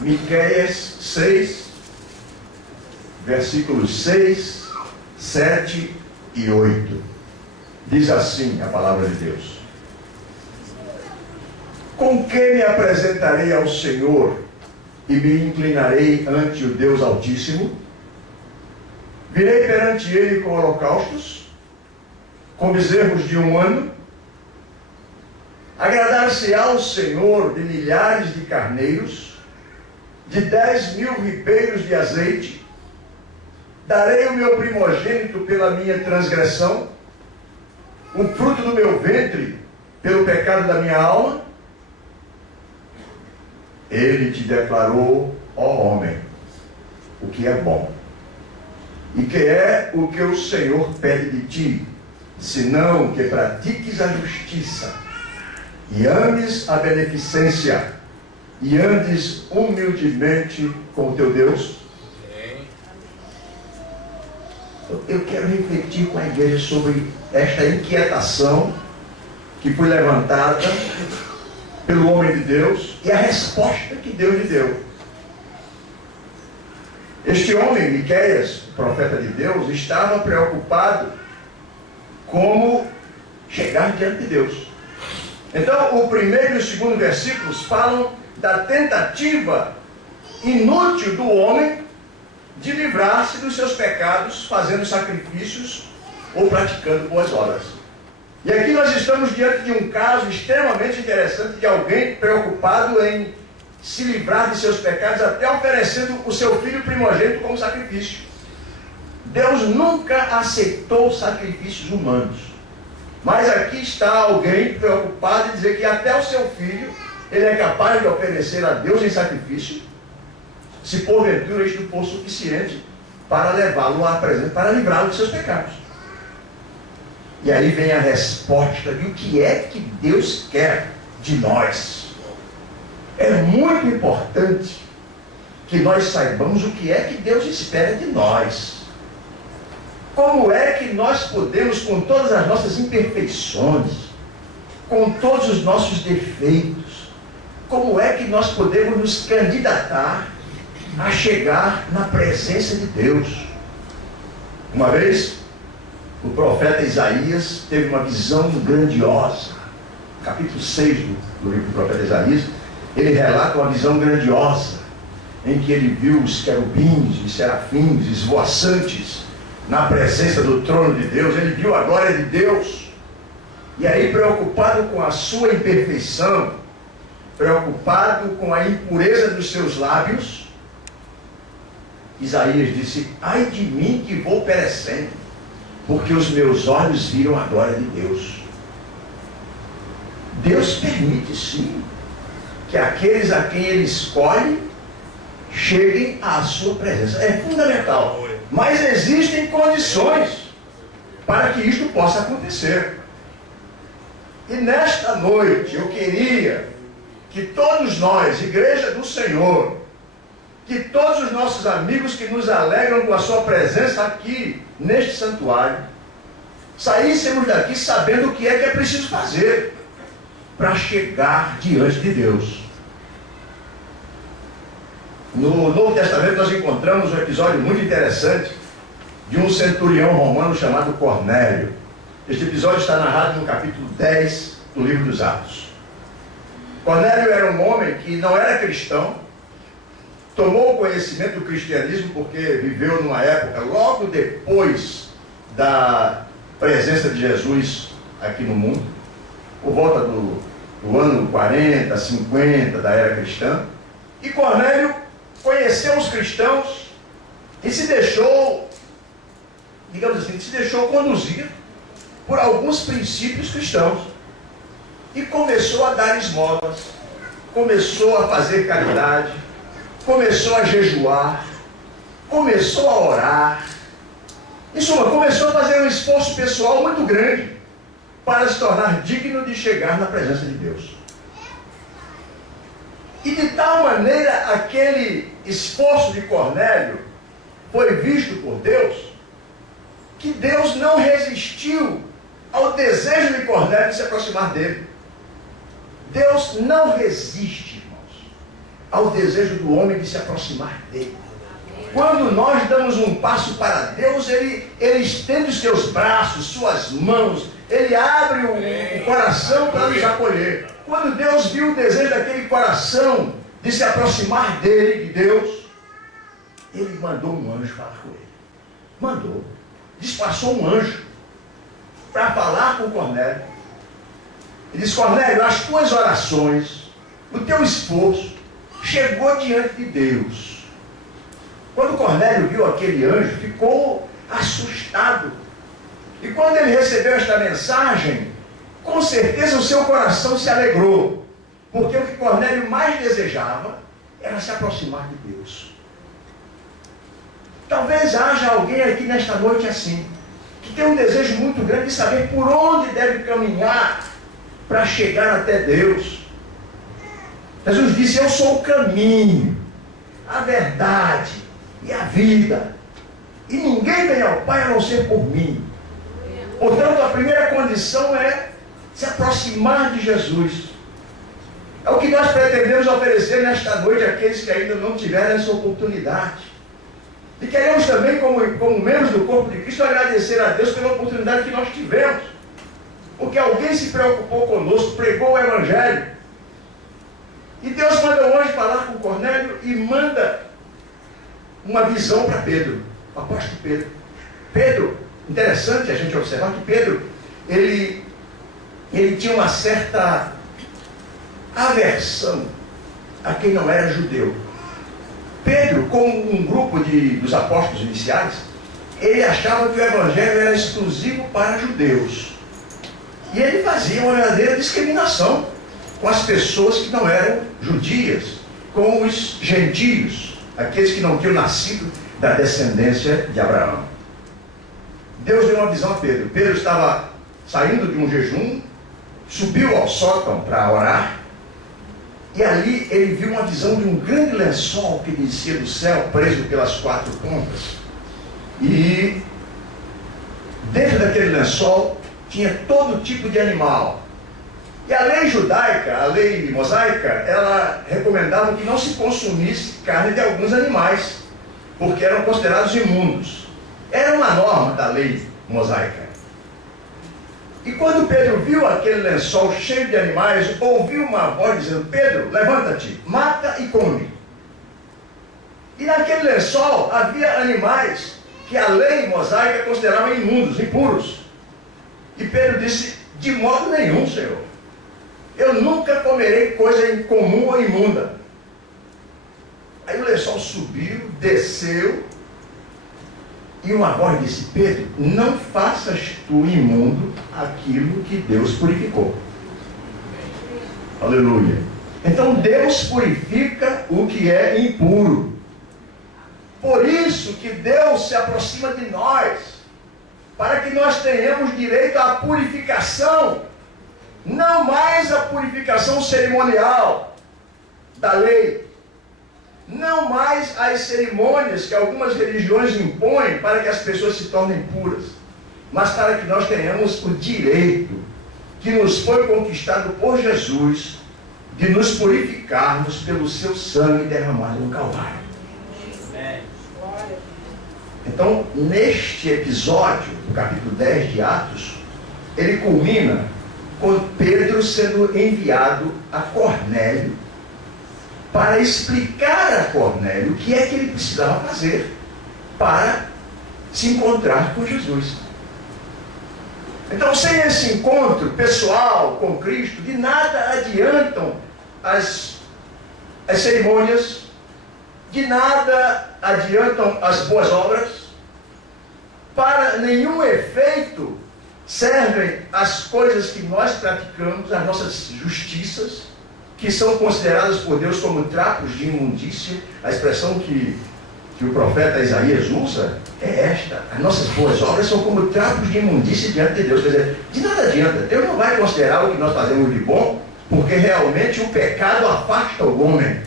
Miqueias 6, versículos 6, 7 e 8. Diz assim a palavra de Deus: com que me apresentarei ao Senhor e me inclinarei ante o Deus Altíssimo? Virei perante ele com holocaustos, com bezerros de um ano? Agradar-se-á ao Senhor de milhares de carneiros, de 10.000 ribeiros de azeite? Darei o meu primogênito pela minha transgressão, o fruto do meu ventre pelo pecado da minha alma? Ele te declarou, ó homem, o que é bom, e que é o que o Senhor pede de ti, senão que pratiques a justiça, e ames a beneficência, e andes humildemente com o teu Deus. Eu quero refletir com a igreja sobre esta inquietação que foi levantada pelo homem de Deus e a resposta que Deus lhe deu. Este homem, Miqueias, profeta de Deus, estava preocupado como chegar diante de Deus. Então, o primeiro e o segundo versículos falam da tentativa inútil do homem de livrar-se dos seus pecados, fazendo sacrifícios ou praticando boas obras. E aqui nós estamos diante de um caso extremamente interessante de alguém preocupado em se livrar de seus pecados, até oferecendo o seu filho primogênito como sacrifício. Deus nunca aceitou sacrifícios humanos. Mas aqui está alguém preocupado em dizer que até o seu filho ele é capaz de oferecer a Deus em sacrifício, se porventura isto for suficiente para levá-lo à presença, para livrá-lo de seus pecados. E aí vem a resposta de o que é que Deus quer de nós. É muito importante que nós saibamos o que é que Deus espera de nós. Como é que nós podemos, com todas as nossas imperfeições, com todos os nossos defeitos, como é que nós podemos nos candidatar a chegar na presença de Deus? Uma vez, o profeta Isaías teve uma visão grandiosa. Capítulo 6 do livro do profeta Isaías, ele relata uma visão grandiosa, em que ele viu os querubins e serafins esvoaçantes na presença do trono de Deus. Ele viu a glória de Deus. E aí, preocupado com a sua imperfeição, preocupado com a impureza dos seus lábios, Isaías disse: ai de mim que vou perecendo, porque os meus olhos viram a glória de Deus. Deus permite sim que aqueles a quem Ele escolhe cheguem à sua presença. É fundamental. Mas existem condições para que isto possa acontecer. E nesta noite eu queria que todos nós, Igreja do Senhor, que todos os nossos amigos que nos alegram com a sua presença aqui neste santuário, saíssemos daqui sabendo o que é preciso fazer para chegar diante de Deus. No Novo Testamento nós encontramos um episódio muito interessante de um centurião romano chamado Cornélio. Este episódio está narrado no capítulo 10 do livro dos Atos. Cornélio era um homem que não era cristão, tomou conhecimento do cristianismo porque viveu numa época logo depois da presença de Jesus aqui no mundo, por volta do ano 40, 50 da era cristã. E Cornélio conheceu os cristãos e se deixou, digamos assim, se deixou conduzir por alguns princípios cristãos e começou a dar esmolas, começou a fazer caridade, começou a jejuar, começou a orar. Em suma, começou a fazer um esforço pessoal muito grande para se tornar digno de chegar na presença de Deus. E de tal maneira aquele esforço de Cornélio foi visto por Deus, que Deus não resistiu ao desejo de Cornélio de se aproximar dele. Deus não resiste, irmãos, ao desejo do homem de se aproximar dele. Quando nós damos um passo para Deus, Ele estende os seus braços, suas mãos, Ele abre o coração para nos acolher. Quando Deus viu o desejo daquele coração de se aproximar dele, de Deus, Ele mandou um anjo falar com ele. Mandou. Despachou um anjo para falar com Cornélio. Ele disse: Cornélio, as tuas orações, o teu esforço, chegou diante de Deus. Quando Cornélio viu aquele anjo, ficou assustado. E quando ele recebeu esta mensagem, com certeza o seu coração se alegrou. Porque o que Cornélio mais desejava era se aproximar de Deus. Talvez haja alguém aqui nesta noite assim, que tem um desejo muito grande de saber por onde deve caminhar para chegar até Deus. Jesus disse: eu sou o caminho, a verdade e a vida, e ninguém vem ao Pai a não ser por mim. Portanto, a primeira condição é se aproximar de Jesus. É o que nós pretendemos oferecer nesta noite àqueles que ainda não tiveram essa oportunidade. E queremos também, como membros do corpo de Cristo, agradecer a Deus pela oportunidade que nós tivemos. Porque alguém se preocupou conosco, pregou o Evangelho. E Deus manda o anjo falar com Cornélio e manda uma visão para Pedro, o apóstolo Pedro. Pedro, interessante a gente observar que Pedro, ele tinha uma certa aversão a quem não era judeu. Pedro, como um grupo dos apóstolos iniciais, ele achava que o Evangelho era exclusivo para judeus. E ele fazia uma verdadeira discriminação com as pessoas que não eram judias, com os gentios, aqueles que não tinham nascido da descendência de Abraão. Deus deu uma visão a Pedro. Pedro estava saindo de um jejum, subiu ao sótão para orar, e ali ele viu uma visão de um grande lençol que descia do céu, preso pelas quatro pontas. E dentro daquele lençol tinha todo tipo de animal. E a lei judaica, a lei mosaica, ela recomendava que não se consumisse carne de alguns animais, porque eram considerados imundos. Era uma norma da lei mosaica. E quando Pedro viu aquele lençol cheio de animais, ouviu uma voz dizendo: Pedro, levanta-te, mata e come. E naquele lençol havia animais que a lei mosaica considerava imundos, impuros. E Pedro disse: de modo nenhum, Senhor. Eu nunca comerei coisa incomum ou imunda. Aí o lençol subiu, desceu, e uma voz disse: Pedro, não faças tu imundo aquilo que Deus purificou. Aleluia. Então Deus purifica o que é impuro. Por isso que Deus se aproxima de nós, para que nós tenhamos direito à purificação, não mais a purificação cerimonial da lei, não mais as cerimônias que algumas religiões impõem para que as pessoas se tornem puras, mas para que nós tenhamos o direito que nos foi conquistado por Jesus de nos purificarmos pelo seu sangue derramado no Calvário. Então, neste episódio, no capítulo 10 de Atos, ele culmina com Pedro sendo enviado a Cornélio para explicar a Cornélio o que é que ele precisava fazer para se encontrar com Jesus. Então, sem esse encontro pessoal com Cristo, de nada adiantam as cerimônias, de nada adiantam as boas obras, para nenhum efeito servem as coisas que nós praticamos, as nossas justiças, que são consideradas por Deus como trapos de imundícia. A expressão que o profeta Isaías usa é esta: as nossas boas obras são como trapos de imundícia diante de Deus. Quer dizer, de nada adianta, Deus não vai considerar o que nós fazemos de bom, porque realmente o pecado afasta o homem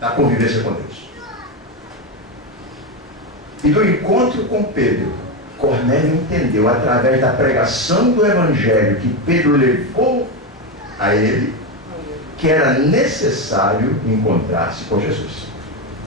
da convivência com Deus. E do encontro com Pedro, Cornélio entendeu, através da pregação do Evangelho que Pedro levou a ele, que era necessário encontrar-se com Jesus.